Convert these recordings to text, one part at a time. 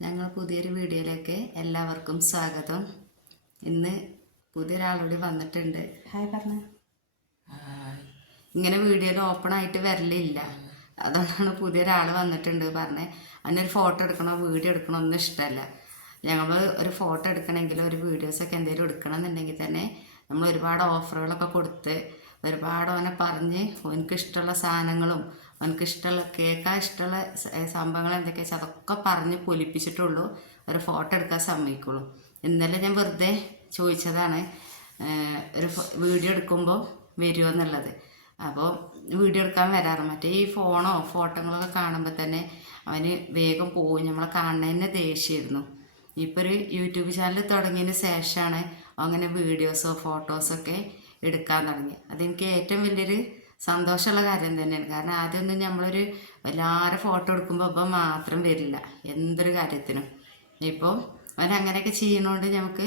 ഞങ്ങൾ പുതിയൊരു വീഡിയോയിലേക്ക് എല്ലാവർക്കും സ്വാഗതം. ഇന്ന് പുതിയൊരാളോട് വന്നിട്ടുണ്ട്. ഹായ് പറഞ്ഞ. ഇങ്ങനെ വീഡിയോയിൽ ഓപ്പൺ ആയിട്ട് വരലില്ല. അതുകൊണ്ടാണ് പുതിയൊരാൾ വന്നിട്ടുണ്ട് പറഞ്ഞത് അതിനൊരു ഫോട്ടോ എടുക്കണോ വീഡിയോ എടുക്കണോ ഒന്നും ഇഷ്ടമല്ല ഞങ്ങൾ ഒരു ഫോട്ടോ എടുക്കണമെങ്കിൽ ഒരു വീഡിയോസൊക്കെ എന്തെങ്കിലും എടുക്കണം എന്നുണ്ടെങ്കിൽ തന്നെ നമ്മൾ ഒരുപാട് ഓഫറുകളൊക്കെ കൊടുത്ത് ഒരുപാട് അവനെ പറഞ്ഞ് അവനക്ക് ഇഷ്ടമുള്ള സാധനങ്ങളും അവനക്ക് ഇഷ്ടമുള്ള കേൾക്കാൻ ഇഷ്ടമുള്ള സംഭവങ്ങൾ എന്തൊക്കെയാ വെച്ചാൽ അതൊക്കെ പറഞ്ഞ് പൊലിപ്പിച്ചിട്ടുള്ളൂ. ഒരു ഫോട്ടോ എടുക്കാൻ സമ്മതിക്കുള്ളൂ. ഇന്നലെ ഞാൻ വെറുതെ ചോദിച്ചതാണ് ഒരു വീഡിയോ എടുക്കുമ്പോൾ വരുമോ എന്നുള്ളത്. അപ്പോൾ വീഡിയോ എടുക്കാൻ വരാറ്. മറ്റേ ഈ ഫോണോ ഫോട്ടോകളൊക്കെ കാണുമ്പോൾ തന്നെ അവന് വേഗം പോകും നമ്മളെ കാണുന്നതിന് ദേഷ്യമായിരുന്നു. ഇപ്പോൾ ഒരു യൂട്യൂബ് ചാനൽ തുടങ്ങിയതിന് ശേഷമാണ് അങ്ങനെ വീഡിയോസോ ഫോട്ടോസൊക്കെ എടുക്കാൻ തുടങ്ങി അതെനിക്ക് ഏറ്റവും വലിയൊരു സന്തോഷമുള്ള കാര്യം തന്നെയാണ്. കാരണം ആദ്യമൊന്നും നമ്മളൊരു എല്ലാവരും ഫോട്ടോ എടുക്കുമ്പോൾ ഇപ്പം മാത്രം വരില്ല. എന്തൊരു കാര്യത്തിനും. ഇപ്പോൾ അവരങ്ങനെയൊക്കെ ചെയ്യണോണ്ട് നമുക്ക്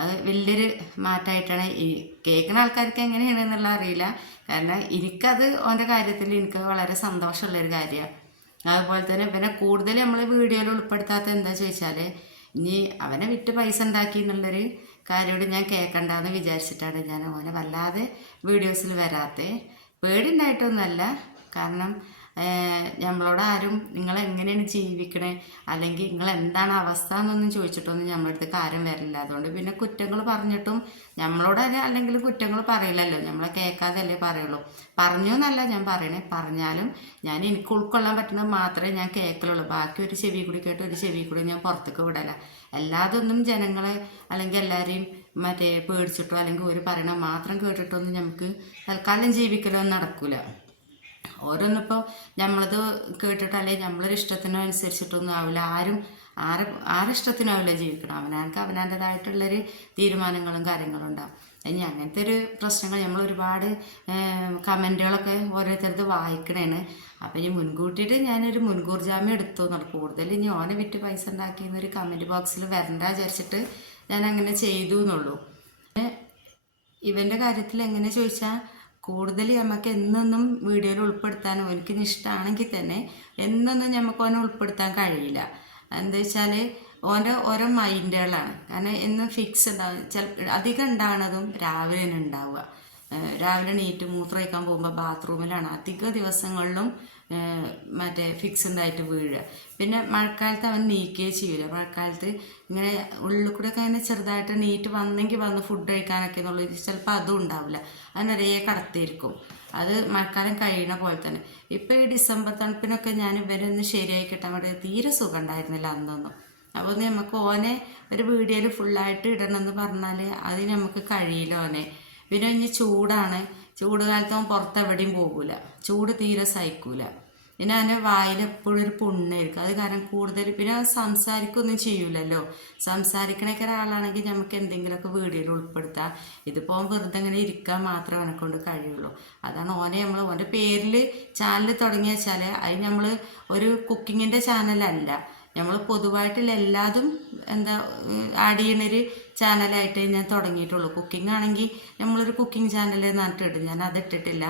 അത് വലിയൊരു മാറ്റമായിട്ടാണ് ഈ കേൾക്കുന്ന ആൾക്കാർക്ക് എങ്ങനെയാണെന്നുള്ള അറിയില്ല. കാരണം എനിക്കത് ഓന്റെ കാര്യത്തിൽ എനിക്ക് വളരെ സന്തോഷമുള്ളൊരു കാര്യമാണ് അതുപോലെ തന്നെ പിന്നെ കൂടുതൽ നമ്മൾ വീഡിയോയിൽ ഉൾപ്പെടുത്താത്ത എന്താ ചോദിച്ചാൽ ഇനി അവനെ വിറ്റ് പൈസ ഉണ്ടാക്കി എന്നുള്ളൊരു കാര്യമോട് ഞാൻ കേൾക്കണ്ടെന്ന് വിചാരിച്ചിട്ടാണ് ഞാൻ അവനെ വല്ലാതെ വീഡിയോസിൽ വരാത്തത് പേടിണ്ടായിട്ടൊന്നുമല്ല കാരണം നമ്മളോട് ആരും നിങ്ങൾ എങ്ങനെയാണ് ജീവിക്കണേ? അല്ലെങ്കിൽ നിങ്ങൾ എന്താണ് അവസ്ഥ എന്നൊന്നും ചോദിച്ചിട്ടൊന്നും നമ്മളടുത്ത് കാര്യം വരില്ല. അതുകൊണ്ട് പിന്നെ കുറ്റങ്ങൾ പറഞ്ഞിട്ടും നമ്മളോട് അല്ലെങ്കിൽ കുറ്റങ്ങൾ പറയില്ലല്ലോ. നമ്മളെ കേൾക്കാതല്ലേ പറയുള്ളൂ. പറഞ്ഞു എന്നല്ല ഞാൻ പറയണേ. പറഞ്ഞാലും ഞാൻ എനിക്ക് ഉൾക്കൊള്ളാൻ പറ്റുന്നത് മാത്രമേ ഞാൻ കേൾക്കലുള്ളൂ. ബാക്കി ഒരു ചെവി കൂടി കേട്ട് ഒരു ചെവി കൂടി ഞാൻ പുറത്തേക്ക് വിടല. അല്ലാതൊന്നും ജനങ്ങളെ അല്ലെങ്കിൽ എല്ലാവരെയും മറ്റേ പേടിച്ചിട്ടോ അല്ലെങ്കിൽ ഒരു പറയണ മാത്രം കേട്ടിട്ടൊന്നും നമുക്ക് തൽക്കാലം ജീവിക്കലോ നടക്കൂല. ഓരോന്നിപ്പോൾ നമ്മളത് കേട്ടിട്ട് അല്ലെങ്കിൽ നമ്മളൊരു ഇഷ്ടത്തിനോ അനുസരിച്ചിട്ടൊന്നും ആവില്ല. ആരും ആരെ ആരിഷ്ടത്തിനാവില്ല ജീവിക്കണം അവനാർക്ക് അവനാന്റെതായിട്ടുള്ളൊരു തീരുമാനങ്ങളും കാര്യങ്ങളും ഉണ്ടാവും ഇനി അങ്ങനത്തെ ഒരു പ്രശ്നങ്ങൾ നമ്മൾ ഒരുപാട് കമന്റുകളൊക്കെ ഓരോരുത്തരത് വായിക്കണേണ്. അപ്പം ഇനി മുൻകൂട്ടിയിട്ട് ഞാനൊരു മുൻകൂർ ജാമ്യം എടുത്തു എന്നുള്ളത് കൂടുതൽ ഇനി ഓനെ വിറ്റ് പൈസ ഉണ്ടാക്കിയെന്നൊരു കമന്റ് ബോക്സിൽ വരണ്ട വിചാരിച്ചിട്ട് ഞാൻ അങ്ങനെ ചെയ്തു എന്നുള്ളൂ ഇവന്റെ കാര്യത്തിൽ എങ്ങനെ ചോദിച്ചാൽ കൂടുതൽ നമുക്ക് എന്നൊന്നും വീഡിയോയിൽ ഉൾപ്പെടുത്താനോ എനിക്ക് ഇഷ്ടമാണെങ്കിൽ തന്നെ എന്നൊന്നും നമുക്ക് ഓനെ ഉൾപ്പെടുത്താൻ കഴിയില്ല. എന്താ വെച്ചാൽ ഓന്റെ ഓരോ മൈൻഡുകളാണ്. കാരണം എന്നും ഫിക്സ് ഉണ്ടാവും. ചില അധികം ഉണ്ടാവണതും രാവിലെ ഉണ്ടാവുക. രാവിലെ നീറ്റ് മൂത്രമൊഴിക്കാൻ പോകുമ്പോൾ ബാത്റൂമിലാണ് അധിക ദിവസങ്ങളിലും മറ്റേ ഫിക്സ് ഉണ്ടായിട്ട് വീഴുക. പിന്നെ മഴക്കാലത്ത് അവൻ നീക്കുകയേ ചെയ്യില്ല മഴക്കാലത്ത് ഇങ്ങനെ ഉള്ളിൽ കൂടെ ഒക്കെ ഇങ്ങനെ ചെറുതായിട്ട് നീറ്റ് വന്നെങ്കിൽ വന്ന് ഫുഡ് കഴിക്കാനൊക്കെ എന്നുള്ളത് ചിലപ്പോൾ അതും ഉണ്ടാവില്ല. അത് നിറയെ കടത്തിയിരിക്കും. അത് മഴക്കാലം കഴിയണ പോലെ തന്നെ. ഇപ്പോൾ ഈ ഡിസംബർ തണുപ്പിനൊക്കെ ഞാൻ ഇവരൊന്ന് ശരിയായി കിട്ടാൻ വേണ്ടി തീരെ സുഖം ഉണ്ടായിരുന്നില്ല അന്നൊന്നും. അപ്പോൾ നമുക്ക് ഓനെ ഒരു വീഡിയോയിൽ ഫുള്ളായിട്ട് ഇടണമെന്ന് പറഞ്ഞാൽ അത് നമുക്ക് കഴിയില്ല ഓനെ. പിന്നെ ഇനി ചൂടാണ്. ചൂട് കാലത്ത് പുറത്ത് എവിടെയും പോകൂല. ചൂട് തീരെ സഹിക്കൂല. പിന്നെ അവന്റെ വായിൽ എപ്പോഴും ഒരു പുണ്ണായിരിക്കും. അത് കാരണം കൂടുതൽ പിന്നെ സംസാരിക്കൊന്നും ചെയ്യൂലല്ലോ. സംസാരിക്കണൊക്കെ ഒരാളാണെങ്കിൽ നമുക്ക് എന്തെങ്കിലുമൊക്കെ വീഡിയോയിൽ ഉൾപ്പെടുത്താം. ഇതിപ്പോൾ വെറുതെ ഇങ്ങനെ ഇരിക്കാൻ മാത്രമേ അവനെ കൊണ്ട് കഴിയുള്ളൂ. അതാണ് ഓനെ നമ്മൾ ഓന്റെ പേരിൽ ചാനൽ തുടങ്ങിയ വെച്ചാൽ അത് നമ്മൾ ഒരു കുക്കിങ്ങിന്റെ ചാനലല്ല. നമ്മൾ പൊതുവായിട്ടുള്ള എല്ലാതും എന്താ ആഡ് ചെയ്യണൊരു ചാനലായിട്ട് ഞാൻ തുടങ്ങിയിട്ടുള്ളൂ. കുക്കിംഗ് ആണെങ്കിൽ നമ്മളൊരു കുക്കിംഗ് ചാനൽ നട്ടിട്ട് ഞാൻ അത് ഇട്ടിട്ടില്ല.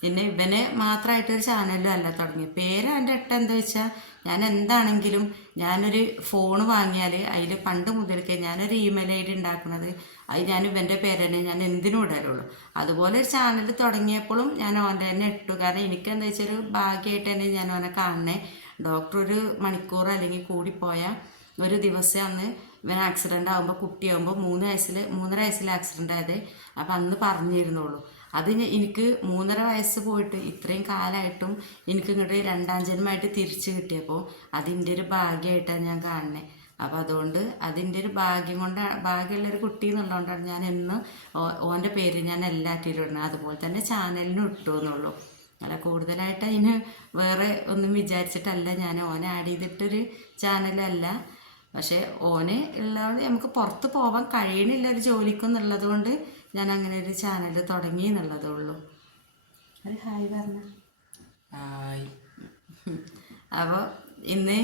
പിന്നെ ഇവന് മാത്രമായിട്ടൊരു ചാനലും അല്ല തുടങ്ങി പേര് എന്റെ ഇട്ട എന്താ വെച്ചാൽ ഞാൻ എന്താണെങ്കിലും ഞാനൊരു ഫോൺ വാങ്ങിയാൽ അതിൽ പണ്ട് മുതൽക്കേ ഞാനൊരു ഇമെയിൽ ഐ ഡി ഉണ്ടാക്കുന്നത് അത് ഞാൻ ഇവന്റെ പേര് തന്നെ ഞാൻ എന്തിനും ഇടാറുള്ളൂ. അതുപോലെ ഒരു ചാനൽ തുടങ്ങിയപ്പോഴും ഞാൻ ഓന്റെ തന്നെ ഇട്ടു. കാരണം എനിക്ക് എന്താ വെച്ചാൽ ഒരു ഭാഗ്യമായിട്ട് തന്നെ ഞാൻ ഓനെ കാണണേ ഡോക്ടർ ഒരു മണിക്കൂർ അല്ലെങ്കിൽ കൂടിപ്പോയാൽ ഒരു ദിവസം അന്ന് ഇവൻ ആക്സിഡന്റ് ആകുമ്പോൾ കുട്ടിയാകുമ്പോൾ മൂന്ന് വയസ്സിൽ മൂന്നര വയസ്സിൽ ആക്സിഡന്റ് ആയത്. അപ്പം അന്ന് പറഞ്ഞിരുന്നുള്ളൂ. അതിന് എനിക്ക് മൂന്നര വയസ്സ് പോയിട്ട് ഇത്രയും കാലമായിട്ടും എനിക്ക് ഇങ്ങോട്ട് രണ്ടാം ജന്മമായിട്ട് തിരിച്ചു കിട്ടിയപ്പോൾ അതിന്റെ ഒരു ഭാഗ്യമായിട്ടാണ് ഞാൻ കാണുന്നത് അപ്പോൾ അതുകൊണ്ട് അതിന്റെ ഒരു ഭാഗ്യം കൊണ്ടാണ് ഭാഗ്യമുള്ളൊരു കുട്ടി എന്നുള്ളതുകൊണ്ടാണ് ഞാൻ എന്നും ഓന്റെ പേര് ഞാൻ എല്ലാറ്റിലും ഇടുന്നത് അതുപോലെ തന്നെ ചാനലിനും ഇട്ടു എന്നുള്ളൂ. അല്ല കൂടുതലായിട്ട് അതിന് വേറെ ഒന്നും വിചാരിച്ചിട്ടല്ല. ഞാൻ ഓനെ ആഡ് ചെയ്തിട്ടൊരു ചാനലല്ല പക്ഷേ ഓന് ഉള്ളതുകൊണ്ട് നമുക്ക് പുറത്ത് പോകാൻ കഴിയണില്ല ഒരു ജോലിക്കെന്നുള്ളത് കൊണ്ട് ഞാൻ അങ്ങനെ ഒരു ചാനൽ തുടങ്ങി എന്നുള്ളതേ ഉള്ളൂ. ഒരു ഹായ് പറഞ്ഞ. ഹായ്. അപ്പോൾ ഇന്ന്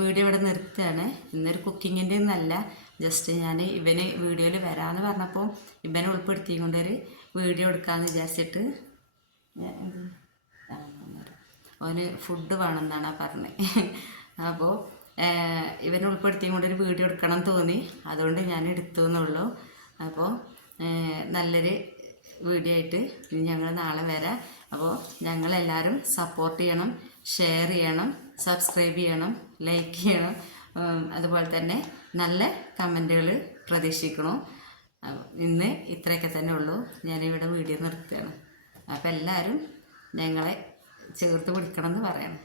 വീഡിയോ ഇവിടെ നിർത്തുകയാണ്. ഇന്നൊരു കുക്കിങ്ങിന്റെ ഒന്നല്ല. ജസ്റ്റ് ഞാൻ ഇവന് വീഡിയോയിൽ വരാമെന്ന് പറഞ്ഞപ്പോൾ ഇവനെ ഉൾപ്പെടുത്തി കൊണ്ടൊരു വീഡിയോ എടുക്കാമെന്ന് വിചാരിച്ചിട്ട് ഓന് ഫുഡ് വേണമെന്നാണ് പറഞ്ഞത് അപ്പോൾ ഇവനെ ഉൾപ്പെടുത്തിയും കൊണ്ടൊരു വീഡിയോ എടുക്കണം തോന്നി. അതുകൊണ്ട് ഞാൻ എടുത്തു എന്നുള്ളൂ. അപ്പോൾ നല്ലൊരു വീഡിയോ ആയിട്ട് ഞങ്ങൾ നാളെ വരാം. അപ്പോൾ ഞങ്ങളെല്ലാവരും സപ്പോർട്ട് ചെയ്യണം ഷെയർ ചെയ്യണം സബ്സ്ക്രൈബ് ചെയ്യണം ലൈക്ക് ചെയ്യണം. അതുപോലെ തന്നെ നല്ല കമന്റുകൾ പ്രതീക്ഷിക്കണം. ഇന്ന് ഇത്രയൊക്കെ തന്നെ ഉള്ളൂ. ഞാനിവിടെ വീഡിയോ നിർത്തുകയാണ്. അപ്പോൾ എല്ലാവരും ഞങ്ങളെ ചേർത്ത് പിടിക്കണം എന്ന് പറയണം.